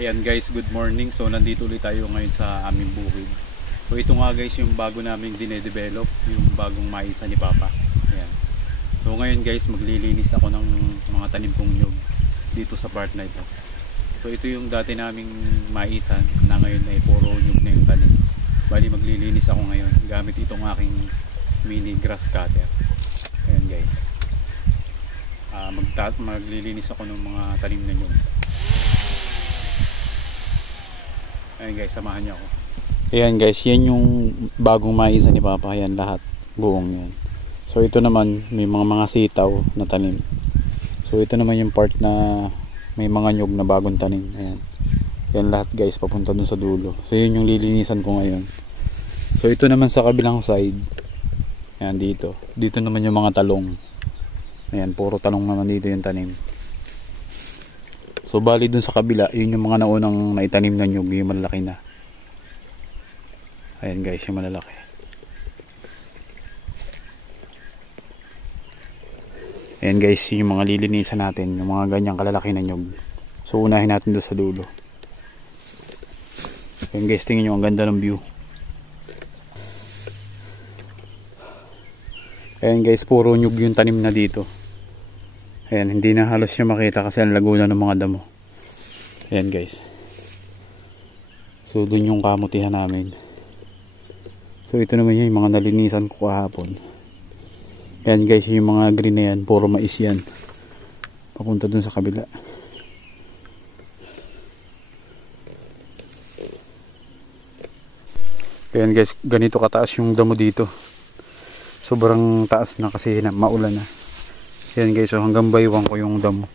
Ayan guys, good morning. So nandito ulit tayo ngayon sa aming bukid. So ito nga guys yung bago naming dinedevelop, yung bagong maisa ni Papa. Ayan. So ngayon guys, maglilinis ako ng mga tanim kong nyug dito sa part na ito. So ito yung dati naming maisa na ngayon ay puro nyug na yung tanim. Bali maglilinis ako ngayon gamit itong aking mini grass cutter. Ayan guys. Maglilinis ako ng mga tanim na nyug. Ayan guys, samahan niyo ako. Ayan guys, yan yung bagong maisa ni Papa. Ayan lahat, buong yan. So ito naman, may mga sitaw na tanim. So ito naman yung part na may mga nyug na bagong tanim. Ayan. Yan lahat guys, papunta dun sa dulo. So yun yung lilinisan ko ngayon. So ito naman sa kabilang side. Ayan dito. Dito naman yung mga talong. Ayan, puro talong naman dito yung tanim. So bali dun sa kabila, yun yung mga naunang naitanim na nyug, yung malalaki na. Ayan guys, yung malalaki. Ayan guys, yung mga lilinisan natin, yung mga ganyang kalalaki na nyug. So unahin natin doon sa dulo. Ayan guys, tingin nyo, ang ganda ng view. Ayan guys, puro nyug yung tanim na dito. Ayan, hindi na halos siya makita kasi ang lago na ng mga damo. Ayan guys. So dun yung kamutihan namin. So ito naman yung mga nalinisan ko kahapon. Ayan guys, yung mga green na yan, puro mais yan. Papunta dun sa kabila. Ayan guys, ganito kataas yung damo dito. Sobrang taas na kasi maulan na. Yan guys, so hanggang baywang ko yung damo.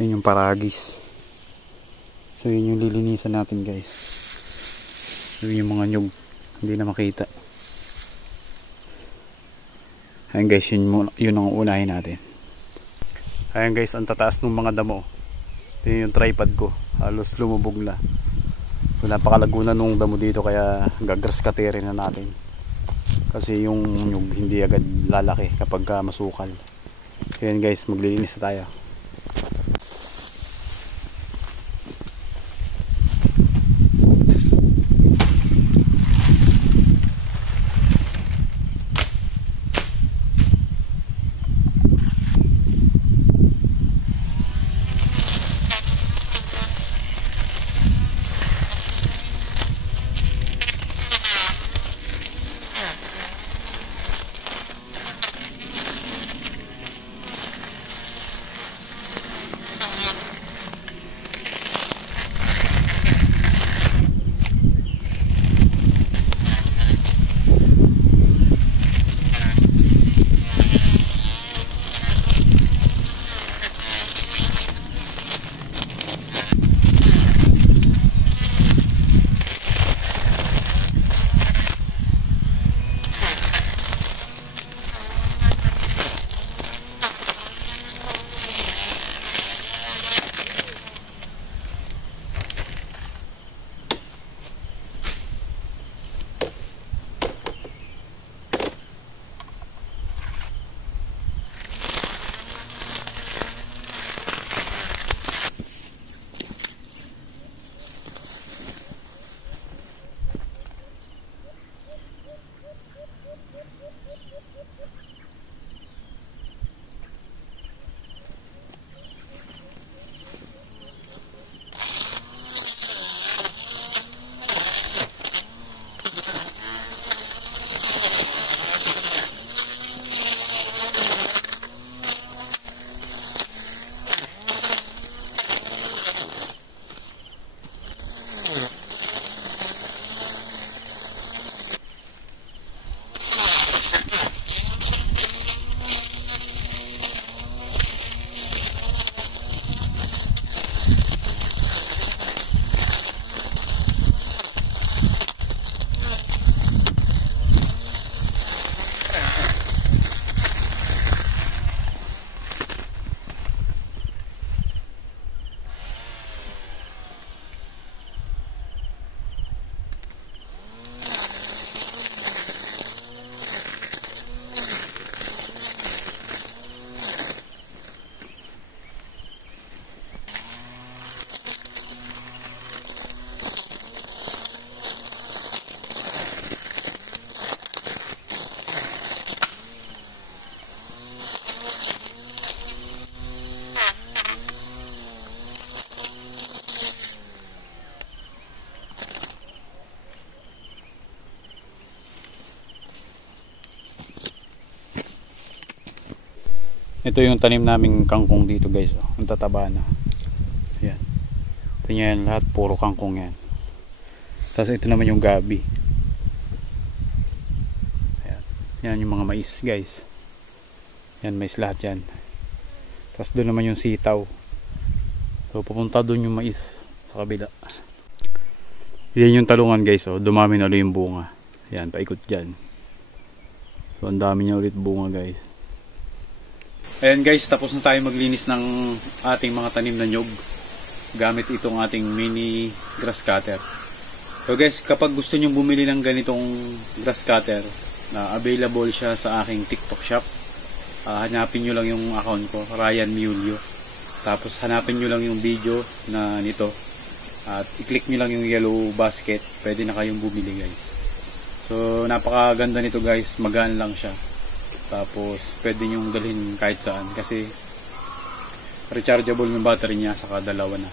Yan yung paragis. So yun yung lilinisan natin guys. Yun yung mga nyug, hindi na makita. Ayan guys, yun ang unahin natin. Ayan guys, ang tataas ng mga damo. Ito yung tripod ko, halos lumubog na. So napakalago na nung damo dito, kaya gagrass cutterin na natin. Kasi yung nyug hindi agad lalaki kapag masukal. Ayan guys, maglilinis na tayo. Ito yung tanim naming kangkong dito guys, oh. Ang tataba na. Ayan. Ito yan, lahat puro kangkong yan. Tapos ito naman yung gabi. Ayan. Yan yung mga mais guys. Yan, mais lahat yan. Tapos doon naman yung sitaw. So pupunta doon yung mais sa kabila. Yan yung talungan guys, oh. Dumami na ulit yung bunga. Yan, paikot dyan. So ang dami niya ulit bunga guys. Ayan guys, tapos na tayo maglinis ng ating mga tanim na nyug gamit itong ating mini grass cutter. So guys, kapag gusto nyo bumili ng ganitong grass cutter, na available siya sa aking TikTok shop, hanapin nyo lang yung account ko, Ryan Mulyo. Tapos hanapin nyo lang yung video na nito at i-click nyo lang yung yellow basket, pwede na kayong bumili guys. So napakaganda nito guys, magaan lang siya. Tapos pwede nyo dalhin kahit saan kasi rechargeable yung battery niya, saka dalawa na.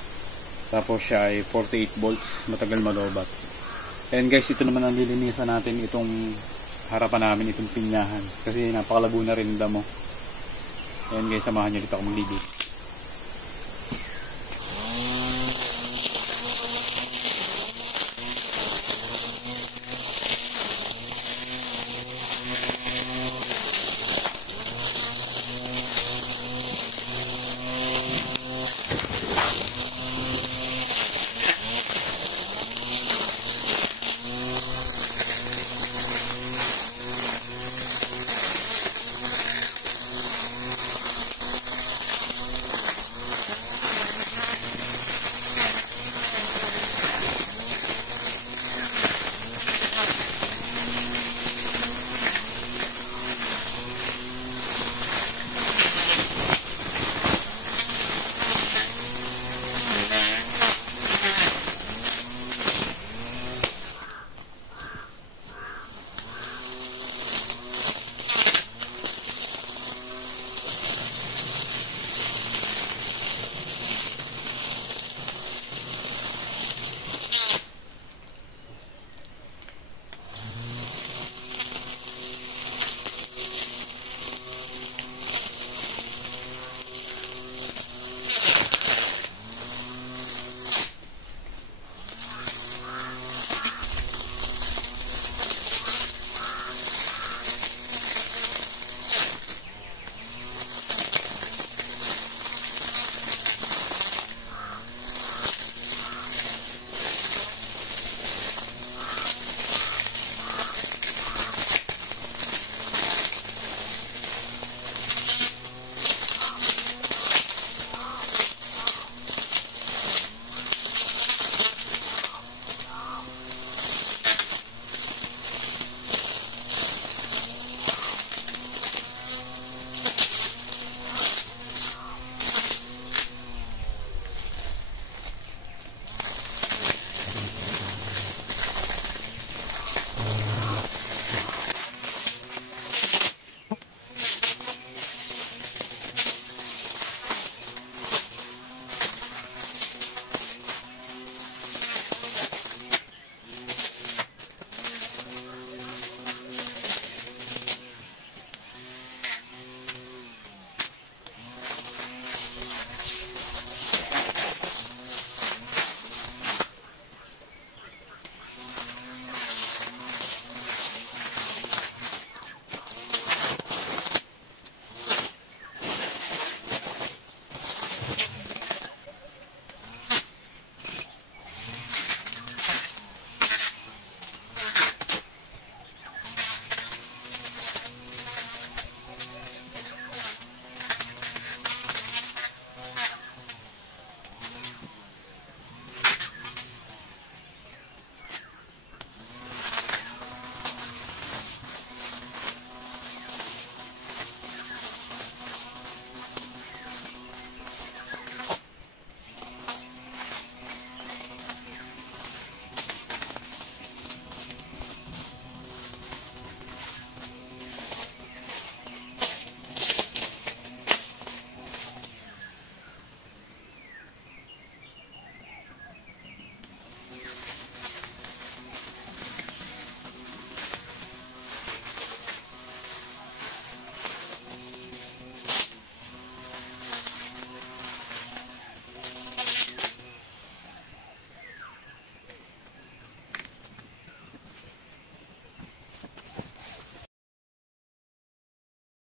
Tapos siya ay 48 volts, matagal malobat. And guys, ito naman ang lilinisan natin, itong harapan namin, itong pinyahan kasi napakalago na rin damo. And guys, samahan nyo dito ako maglilinis.